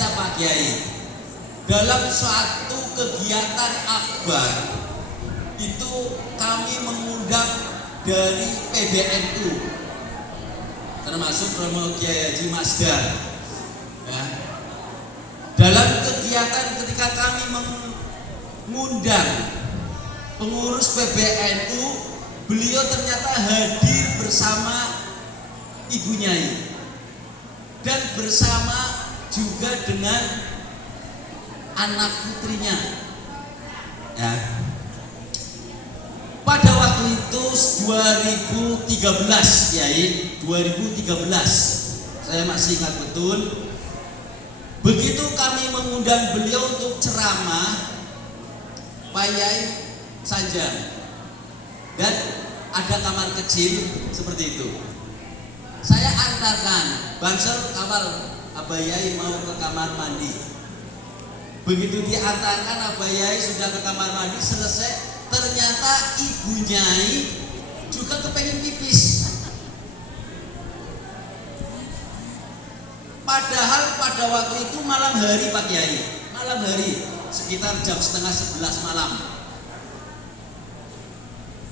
cerita Pak Kiai. Dalam suatu kegiatan akbar itu kami mengundang dari PBNU, termasuk Romo Kiai Haji Masdar. Ya. Dalam kegiatan ketika kami mengundang pengurus PBNU, beliau ternyata hadir bersama Ibu Nyai dan bersama juga dengan anak putrinya. Ya. Pada waktu itu 2013, Kiai, 2013. Saya masih ingat betul. Begitu kami mengundang beliau untuk ceramah, Pak Yai Sanjang, dan ada kamar kecil seperti itu. Saya antarkan, Bansel kawal Abah Yai mau ke kamar mandi. Begitu diantarkan Abah Yai sudah ke kamar mandi selesai, ternyata Ibu Nyai juga kepengen pipis. Padahal pada waktu itu malam hari Pak Kiai, malam hari sekitar jam setengah 11 malam.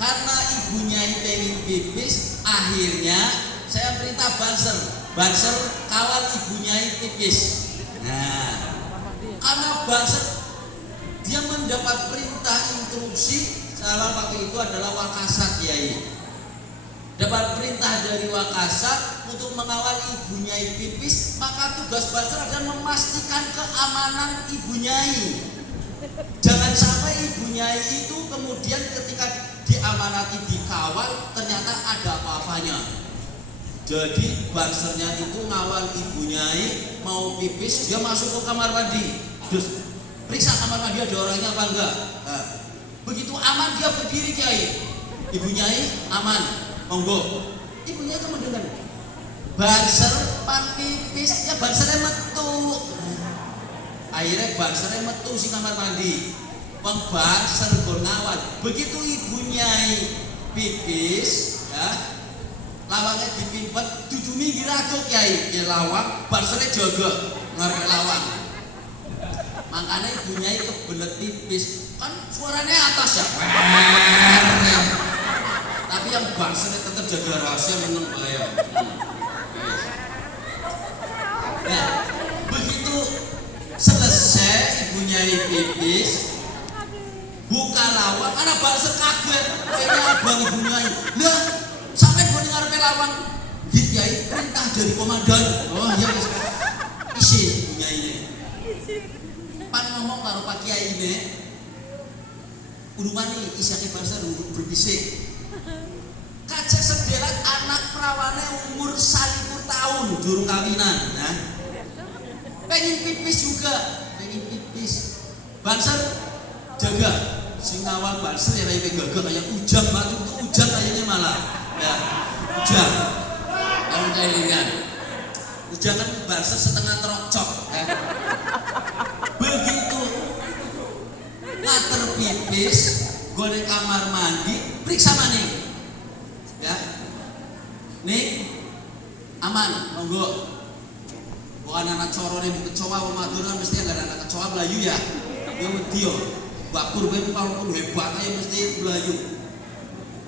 Karena Ibu Nyai pengen pipis, akhirnya saya perintah Banser kawal Ibu Nyai pipis. Nah, karena Banser dia mendapat perintah instruksi, salah waktu itu adalah Wakasat Kiai. Dapat perintah dari Wakasat untuk mengawal Ibu Nyai pipis, maka tugas Banser adalah memastikan keamanan Ibu Nyai. Jangan sampai Ibu Nyai itu kemudian ketika diamanati dikawal ternyata ada apa-apanya. Jadi Bansernya itu ngawal Ibu Nyai mau pipis, dia masuk ke kamar mandi, terus periksa kamar mandi ada orangnya apa enggak. Nah, begitu aman dia berdiri Kiai, Ibu Nyai aman, monggo. Ibu Nyai itu mendengar Banser pan pipis, ya Bansernya metu. Akhirnya Bansernya metu si kamar mandi. Wong Banser gon ngawal. Begitu Ibu Nyai pipis, ya lawangnya dipimpet, dudu minggir aja Kiai, ya lawang, Bansernya jaga ngarep lawang. Makanya Ibu Nyai kebelet pipis, kan suaranya atas ya, tapi yang Bansernya tetap jaga rahasia meneng bahaya. Nah, begitu selesai Ibu Nyai pipis, buka lawang, anak Banser kaget, kayaknya abang Ibu Nyai, lah sampai gue ngarepe lawang, gitu ya, perintah dari komandan. Oh iya, isi Ibu Nyai ini. Pan ngomong karo Pak Kiai ini, uruman nih isiake Banser berbisik. Kaca sedelat anak perawane umur 21 tahun durung kawinan, nah. Pengen pipis juga, pengen pipis. Banser jaga, sing ngawal Banser ya kayak gagah kayak ujang, batu itu ujang kayaknya malah. Ya, ujang. Kamu kelingan. Ujang kan Banser setengah terocok, ya. Begitu ngater pipis, gue di kamar mandi, periksa maning. Ya, nih aman, monggo. Bukan anak coro nih, bukan kecoa, Madura mesti nggak ada anak kecoa belayu ya. Dia medio, bakur gue walaupun hebat aja mesti belayu.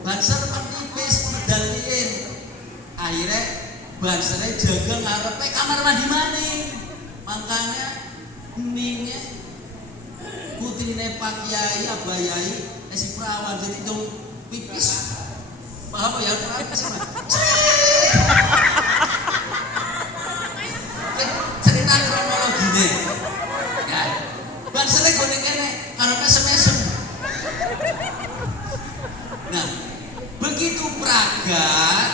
Banser pipis medalin, akhirnya Bansernya jaga ngarepe kamar mandi maning. Makanya ningnya putrine Pak Kiai Abah Yai si perawan jadi dong pipis. Paham ya perawan sama. Cerita kronologi nih. Ya. Bansernya gone kene karepe semesem. Nah, begitu pragat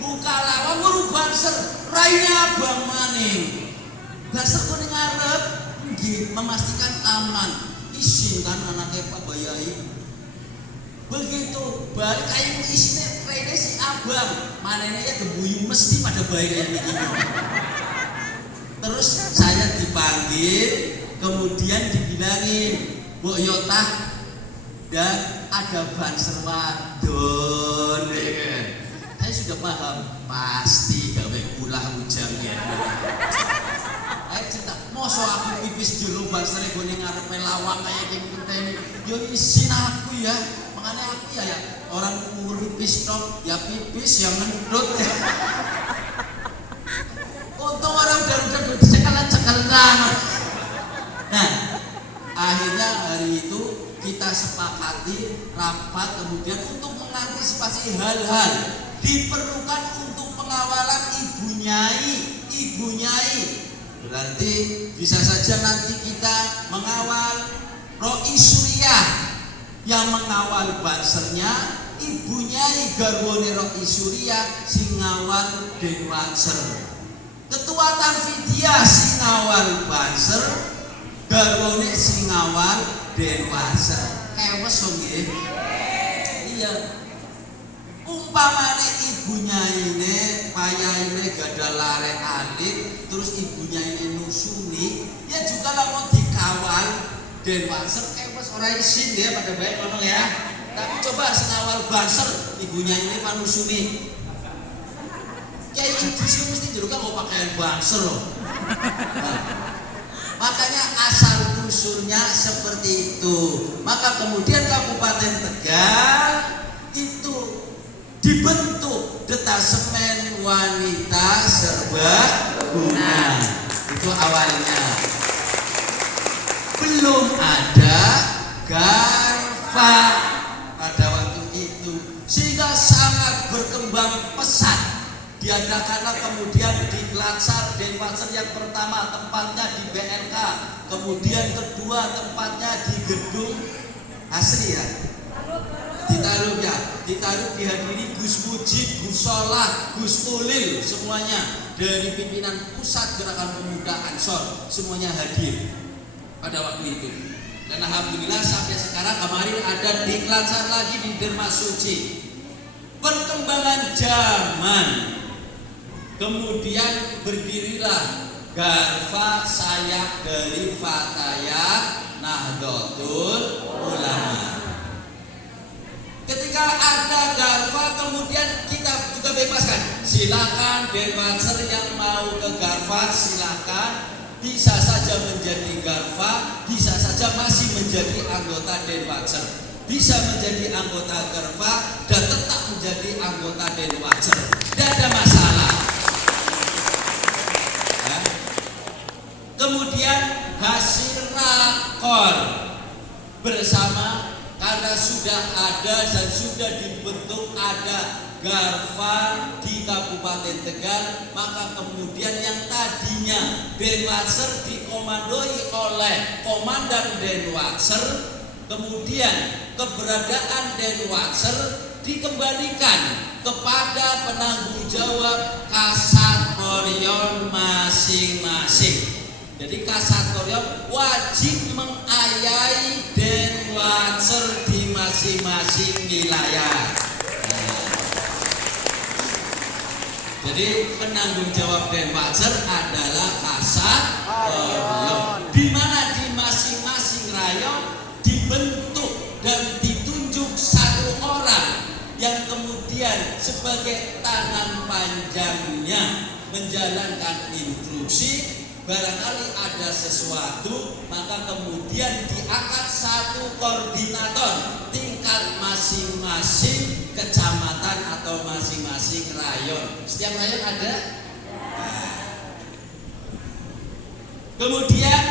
buka lawang guru Banser raine abang maning. Banser gone ngarep nggih memastikan aman. Isin kan anaknya Pak Bayai. Begitu balik kayak isinya raine si abang, manene ya gebuyu mesti pada baik kayak begini. Terus saya dipanggil, kemudian dibilangin, "Bu Yotah dan ada Banser wadon." Saya sudah paham, pasti gawe ulah ujang ya. Ayo cerita mosok aku pipis jero Banser gone ngarepe lawang kaya kenteni. Yo isin aku ya. Makanya aku ya orang pipis tok ya pipis yang ngendut ya. Untung orang udah cekalan. Nah, akhirnya hari itu kita sepakati rapat kemudian untuk mengantisipasi hal-hal diperlukan untuk pengawalan ibu nyai. Berarti bisa saja nanti kita mengawal Roi Suriah yang mengawal Bansernya, ibu nyai garwane Roi Suriah sing ngawal Denwatser. Ketua Tanfidiah sing ngawal Banser, garwane sing ngawal Denwatser. Kewes nggih. Iya. Umpamane ibunya ini payaine gadah lare alit, terus ibunya ini nusuni, ya juga lah mau dikawal Denwatser kewes ora isin ya pada baik ngono ya. Tapi coba sengawal Banser ibunya ini manusuni. Kayak Idris mesti juga mau pakaian Banser loh. Nah, makanya asal usulnya seperti itu. Maka kemudian Kabupaten Tegal itu dibentuk detasemen wanita serbaguna. Itu awalnya. Belum ada Garfa pada waktu itu, sehingga sangat berkembang pesat. Diadakanlah kemudian di Klatsar Denwatser yang pertama tempatnya di BLK, kemudian kedua tempatnya di gedung asli ya. Ditaruh dihadiri Gus Mujib, Gus Solah, Gus Ulil, semuanya dari pimpinan pusat Gerakan Pemuda Ansor, semuanya hadir pada waktu itu. Dan alhamdulillah sampai sekarang kemarin ada di Klatsar lagi di Dermas Suci. Perkembangan zaman, kemudian berdirilah Garfa Sayap dari Fatayat Nahdlatul Ulama. Ketika ada Garfa, kemudian kita juga bebaskan. Silakan Denwatser yang mau ke Garfa silakan, bisa saja menjadi Garfa, bisa saja masih menjadi anggota Denwatser, bisa menjadi anggota Garfa dan tetap menjadi anggota Denwatser. Tidak ada masalah. Ya. Kemudian hasil rakor bersama. Karena sudah ada dan sudah dibentuk ada Garfa di Kabupaten Tegal, maka kemudian yang tadinya Denwatser dikomandoi oleh Komandan Denwatser, kemudian keberadaan Denwatser dikembalikan kepada penanggung jawab Kasatorion masing-masing. Jadi Kasatorion wajib mengayahi Denwatser di masing-masing wilayah. Nah, jadi penanggung jawab Denwatser adalah Kasatorion, di mana di masing-masing rayon dibentuk dan ditunjuk satu orang yang kemudian sebagai tangan panjangnya menjalankan instruksi. Barangkali ada sesuatu, maka kemudian diangkat satu koordinator tingkat masing-masing kecamatan atau masing-masing rayon. Setiap rayon ada. Kemudian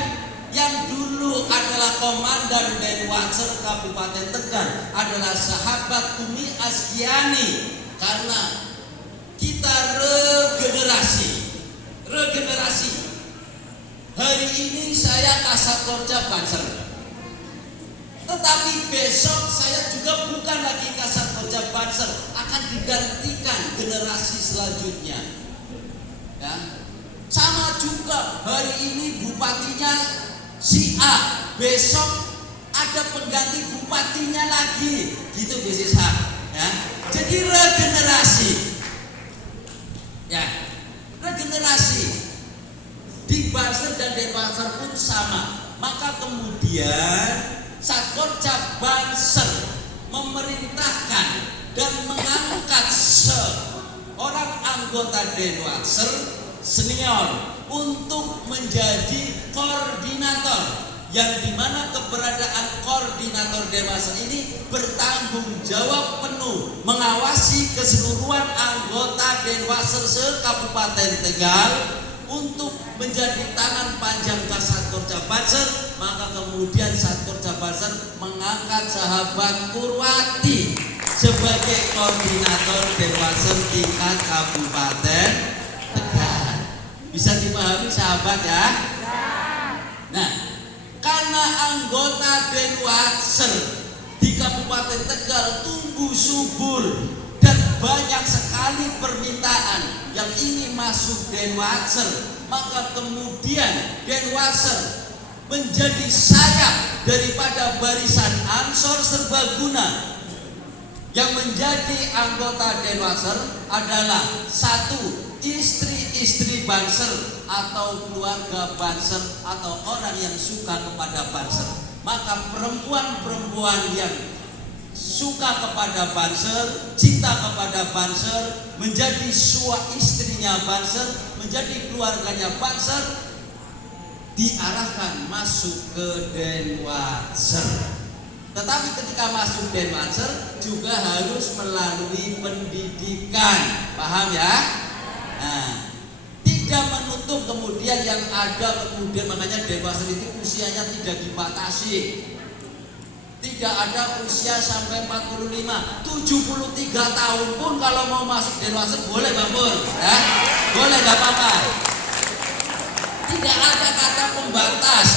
yang dulu adalah Komandan Denwatser Kabupaten Tegal adalah sahabat Umi Asgiani, karena kita regenerasi. Hari ini saya Kasatorja Banser, tetapi besok saya juga bukan lagi Kasatorja Banser, akan digantikan generasi selanjutnya. Ya. Sama juga hari ini bupatinya si A, besok ada pengganti bupatinya lagi, gitu bisnis A. Ya. Jadi regenerasi. Ya, regenerasi. Di Banser dan Denwatser pun sama. Maka kemudian Satkorca Banser memerintahkan dan mengangkat seorang anggota Denwatser senior untuk menjadi koordinator, yang dimana keberadaan koordinator Denwasser ini bertanggung jawab penuh mengawasi keseluruhan anggota Denwasser se-Kabupaten Tegal untuk menjadi tangan panjang Kasatkorja Banser. Maka kemudian Satkorja Banser mengangkat sahabat Purwati sebagai koordinator Denwasser tingkat Kabupaten Tegal. Bisa dipahami sahabat ya? Nah, karena anggota Denwasser di Kabupaten Tegal tumbuh subur dan banyak sekali permintaan yang ingin masuk Denwasser, maka kemudian Denwasser menjadi sayap daripada barisan Ansor Serbaguna. Yang menjadi anggota Denwasser adalah satu, istri-istri Banser atau keluarga Banser atau orang yang suka kepada Banser. Maka perempuan-perempuan yang suka kepada Banser, cinta kepada Banser, menjadi istrinya Banser, menjadi keluarganya Banser, diarahkan masuk ke Denwasser. Tetapi ketika masuk Denwasser juga harus melalui pendidikan, paham ya? Nah, tidak menutup kemudian yang ada kemudian, makanya Denwasser itu usianya tidak dibatasi. Tidak ada usia sampai 45, 73 tahun pun kalau mau masuk Denwasser boleh Bang Pur, ya? Boleh, gak apa-apa. Tidak ada kata pembatas.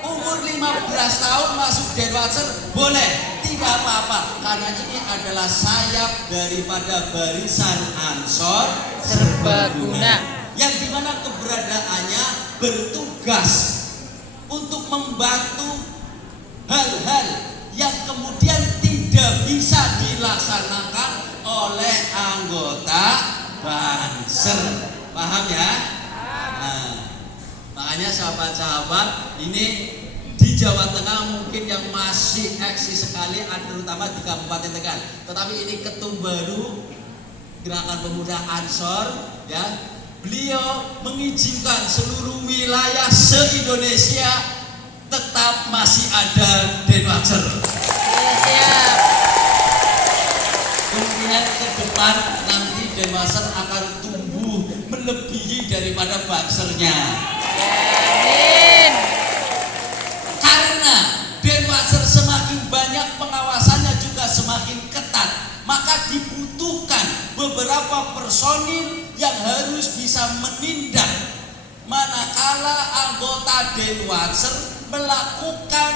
Umur 15 tahun masuk Denwasser boleh, tidak apa-apa, karena ini adalah sayap daripada barisan Ansor Serbaguna, yang dimana keberadaannya bertugas untuk membantu hal-hal yang kemudian tidak bisa dilaksanakan oleh anggota Banser, paham ya? Nah, makanya sahabat-sahabat, ini di Jawa Tengah mungkin yang masih eksis sekali, terutama di Kabupaten Tegal. Tetapi ini ketum baru Gerakan Pemuda Ansor, ya. Beliau mengizinkan seluruh wilayah se-Indonesia tetap masih ada Denwasser. Siap. Kemudian ke depan nanti Denwasser akan tumbuh melebihi daripada Bansernya. Amin. Karena Denwasser semakin banyak pengawasannya juga semakin ketat, maka dibutuhkan beberapa personil yang harus bisa menindak manakala anggota Denwasser melakukan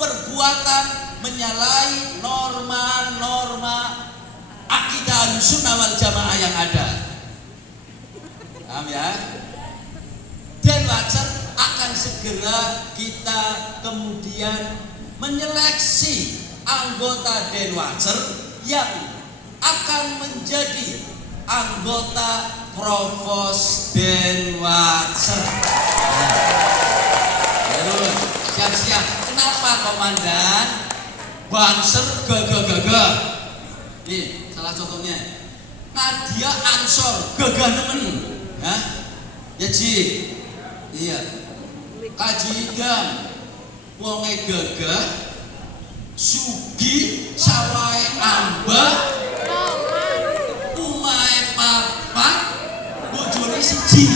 perbuatan menyalahi norma-norma akidah Ahlussunnah wal Jamaah yang ada. Paham ya? Denwasser akan segera kita kemudian menyeleksi anggota Denwasser yang akan menjadi anggota Provos Denwasser. Terus siap-siap. Kenapa komandan? Banser gagah-gagah. Nih salah contohnya. Nadia Ansor gagah nemen. Ya, ya Ji. Iya. Kaji Idam wonge gagah, sugi sawahe ambah, umahe papat, bojone siji.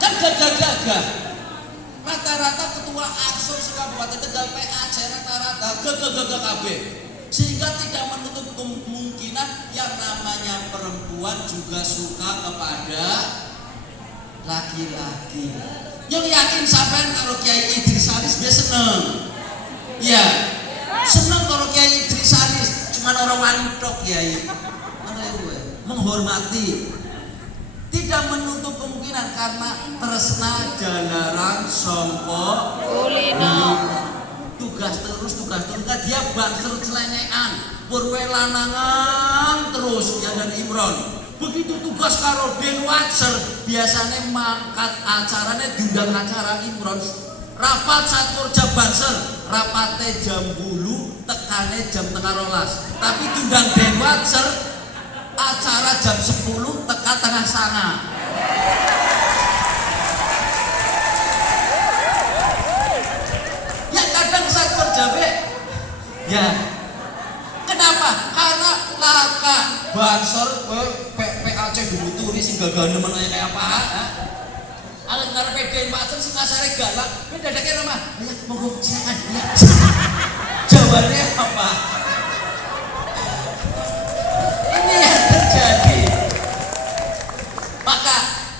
Kan gagah-gagah. Rata-rata ketua Ansor se-Kabupaten Tegal PAC rata-rata gagah-gagah kabeh. Sehingga tidak menutup kemungkinan yang namanya perempuan juga suka kepada laki-laki. Yang yakin sampean karo Kiai Idris Salis dia seneng. Iya. Seneng karo Kiai Idris Salis, cuman orang wantok Kiai. Mana gue? Menghormati. Tidak menutup kemungkinan karena tresna jalaran songko Kulino. tugas terus dia Banser celengean purwe lanangan terus ya dan Imron. Begitu tugas karo Denwasser biasanya mangkat acaranya diundang acara Imron, rapat Satkorja Banser rapate jam 10 tekane jam 11, tapi diundang Denwasser jam 10 teka tengah sana. Ya kadang saya kerja be. Ya. Kenapa? Karena laka bansor PAC dibuturi sing gagal nemenanya kayak apa? Alat ngarepe Pak sing kasare galak, dadake ramah. Ya monggo silakan. Ya. Jawabannya apa? Ini yang terjadi. Maka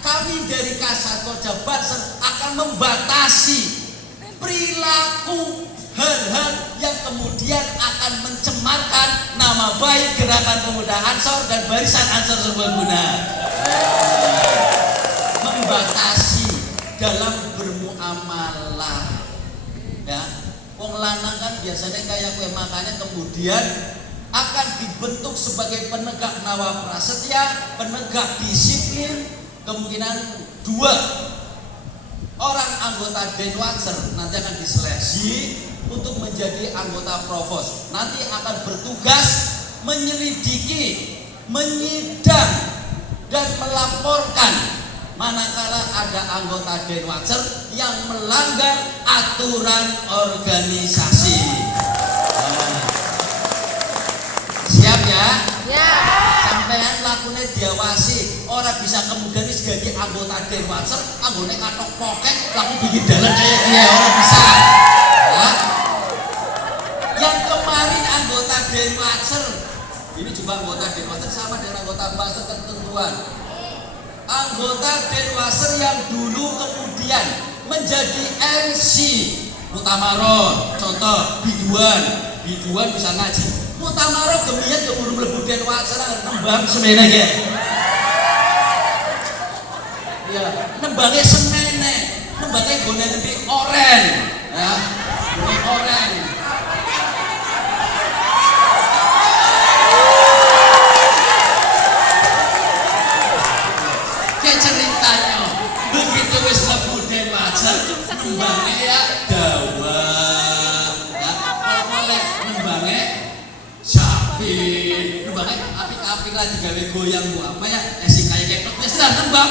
kami dari Kasat Porja Banser akan membatasi perilaku hal-hal yang kemudian akan mencemarkan nama baik Gerakan Pemuda Ansor dan Barisan Ansor Serbaguna. Membatasi dalam bermuamalah. Ya, wong lanang kan biasanya kayak kue, makanya kemudian akan dibentuk sebagai penegak nawa prasetya, penegak disiplin. Kemungkinan 2 orang anggota Denwatser nanti akan diseleksi untuk menjadi anggota provos. Nanti akan bertugas menyelidiki, menyidang dan melaporkan manakala ada anggota Denwatser yang melanggar aturan organisasi. Siap ya? Ya. Sampean lakune diawasi, orang bisa kemudian jadi anggota Denwatser, anggone katok pokek, laku bikin dalan kayak dia, orang bisa. Ya. Yang kemarin anggota Denwatser, ini juga anggota Denwatser sama dengan anggota Banser ketentuan. Anggota Denwatser yang dulu kemudian menjadi MC Mutamaro, contoh biduan bisa ngaji. Mutamaro gemian ke urung mlebu Denwatser nembang semene ge. Ya, nembange semene, nembange gone ngendi oren. Ya, gone oren. Ceritanya begitu wis mlebu Denwatser nembange ya gawang ya oleh nembange sapi nembange apik-apik lah digawe goyang bu apa ya sing kaya ketok wis lah nembang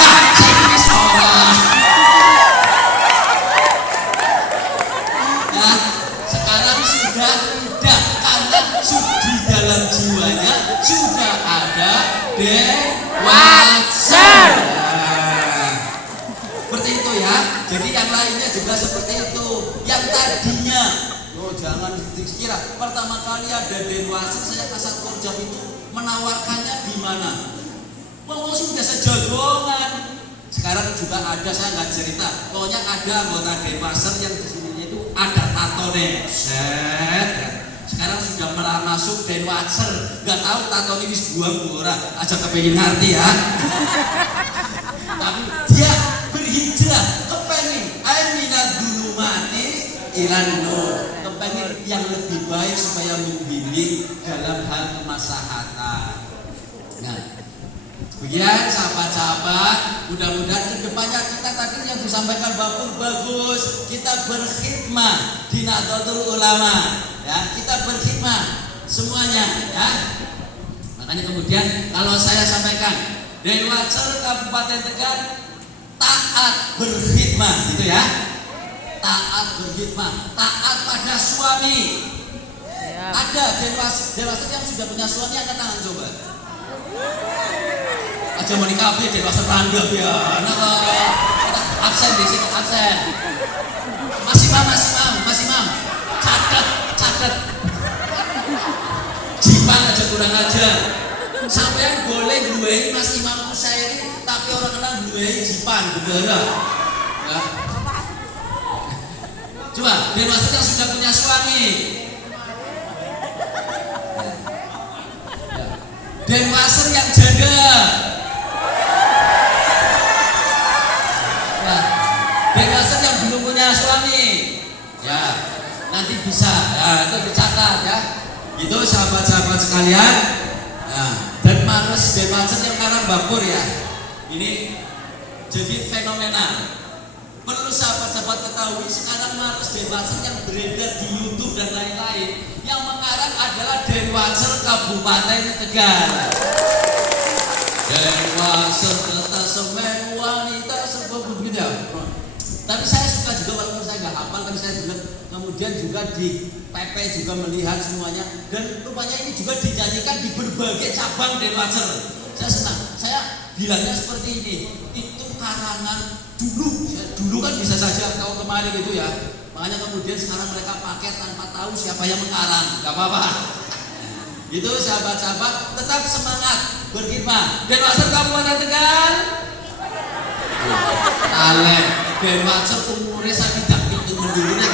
saiki wis ora ya sekarang sudah tidak karena di dalam jiwanya sudah ada Denwatser. Seperti itu ya. Jadi yang lainnya juga seperti itu. Yang tadinya, jangan dikira pertama kali ada Denwatser saya Kasat Porja itu menawarkannya di mana? Wong sudah sejagongan. Sekarang juga ada, saya nggak cerita. Pokoknya ada anggota Denwatser yang di sini itu ada tatone. Set. Sekarang sudah masuk Denwatser, nggak tahu tato ini wis buang ora, aja kepengen ngerti ya. Tapi dia berhijrah, kepengen minat dulu mati ilan nur, kepengen yang lebih baik supaya membimbing dalam hal kemaslahatan. Nah, kemudian sahabat-sahabat, mudah-mudahan kedepannya kita tadi yang disampaikan Bapak bagus, kita berkhidmat di Nahdlatul Ulama. Ya, kita berkhidmat semuanya ya. Makanya kemudian kalau saya sampaikan Denwatser Kabupaten Tegal taat berkhidmat gitu ya. Taat berkhidmat, taat pada suami. Siap. Ada Denwatser yang sudah punya suami angkat tangan coba. Aja mau nikah Denwatser ranggap ya. Nah, absen di situ absen. Masih mam. Catat. Jipang aja kurang aja. Sampean boleh duwe Mas Imam Musairi tapi orang kenal duwe Jipang Bendera. Ya. Coba Denwatser yang sudah punya suami. Denwatser yang janda. Ya. Denwatser yang belum punya suami. Ya. Nanti bisa, ya, itu dicatat ya. Itu sahabat-sahabat sekalian. Nah, dan Denwatser yang Karang Bapur ya. Ini jadi fenomenal. Perlu sahabat-sahabat ketahui sekarang Markus Denwatser yang beredar di YouTube dan lain-lain, yang mengarang adalah Denwatser Kabupaten Tegal. Denwatser kota semen wanita sebuah begitu ya. Tapi saya suka juga walaupun saya nggak hafal, tapi saya dengar kemudian juga di PP juga melihat semuanya, dan rupanya ini juga dinyanyikan di berbagai cabang Denwatser. Saya senang. Saya bilangnya seperti ini, itu karangan dulu kan bisa saja tahun kemarin gitu ya, makanya kemudian sekarang mereka pakai tanpa tahu siapa yang mengarang, gak apa-apa. Itu sahabat-sahabat tetap semangat berkhidmat. Denwatser Kabupaten Tegal. Talent Denwatser umurnya saya tidak itu mendulunya